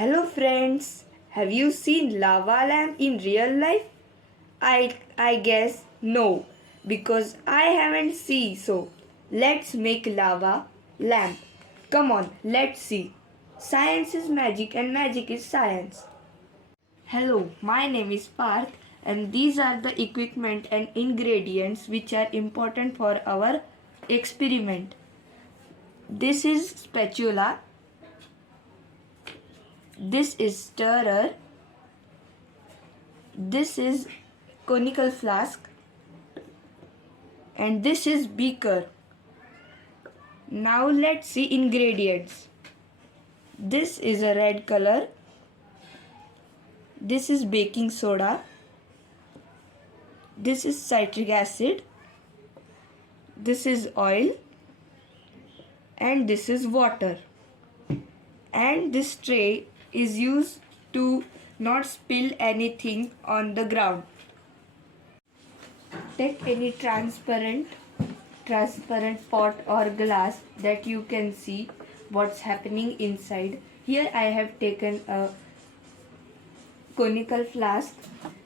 Hello friends, have you seen lava lamp in real life? I guess no, because I haven't seen so. Let's make lava lamp. Come on, let's see. Science is magic and magic is science. Hello, my name is Parth and these are the equipment and ingredients which are important for our experiment. This is spatula, this is stirrer, this is conical flask, and this is beaker. Now let's see ingredients. This is a red color. This is baking soda. This is citric acid. This is oil. And this is water. And this tray is used to not spill anything on the ground. Take any transparent pot or glass that you can see what's happening inside. Here I have taken a conical flask.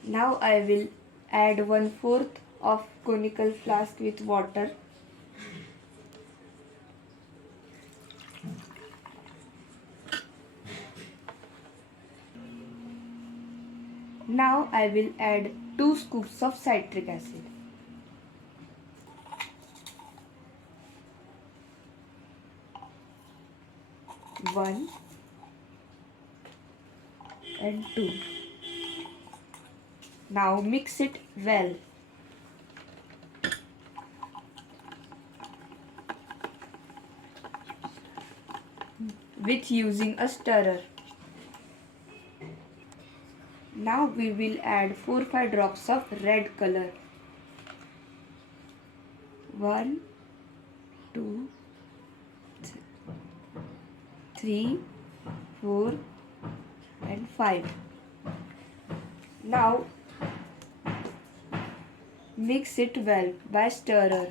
Now I will add 1/4 of conical flask with water. Now I will add 2 scoops of citric acid. One and two. Now mix it well. With using a stirrer. Now we will add 4-5 drops of red color. 1, 2, 3, 4 and 5. Now mix it well by stirrer.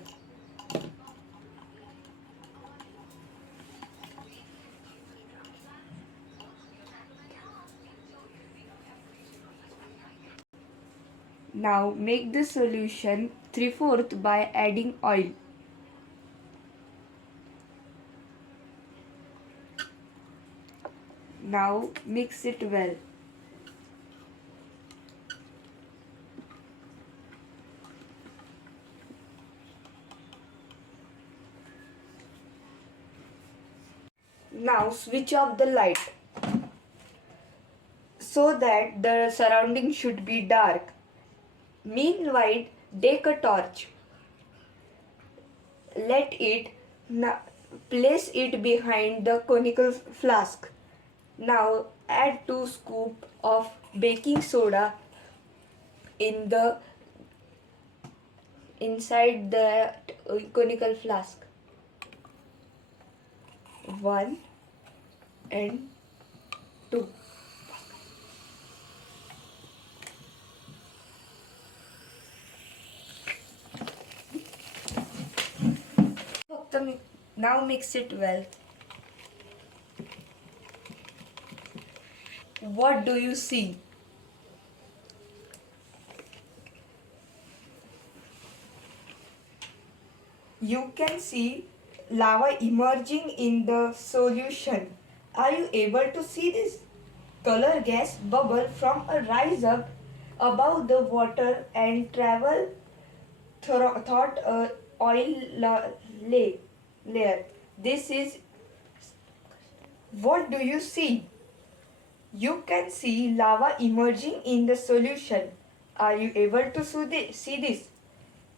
Now make the solution 3/4 by adding oil. Now mix it well. Now switch off the light so that the surrounding should be dark. Meanwhile, take a torch. Place it behind the conical flask. Now add 2 scoops of baking soda inside the conical flask. 1 and 2. Now mix it well. What do you see? You can see lava emerging in the solution. Are you able to see this? Color gas bubble from a rise up above the water and travel thought a layer. This is what do you see? You can see lava emerging in the solution. Are you able to see this?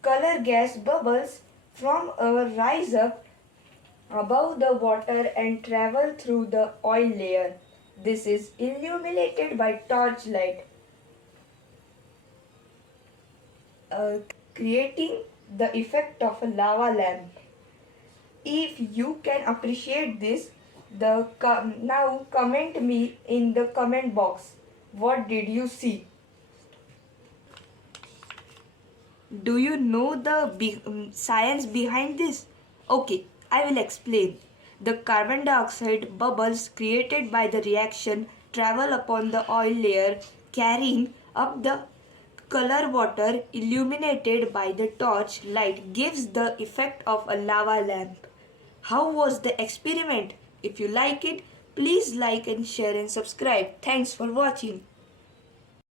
Color gas bubbles from a rise up above the water and travel through the oil layer. This is illuminated by torchlight, creating the effect of a lava lamp. If you can appreciate this, now comment me in the comment box. What did you see? Do you know the science behind this? Okay, I will explain. The carbon dioxide bubbles created by the reaction travel upon the oil layer, carrying up the color water illuminated by the torch light gives the effect of a lava lamp. How was the experiment? If you like it, please like and share and subscribe. Thanks for watching.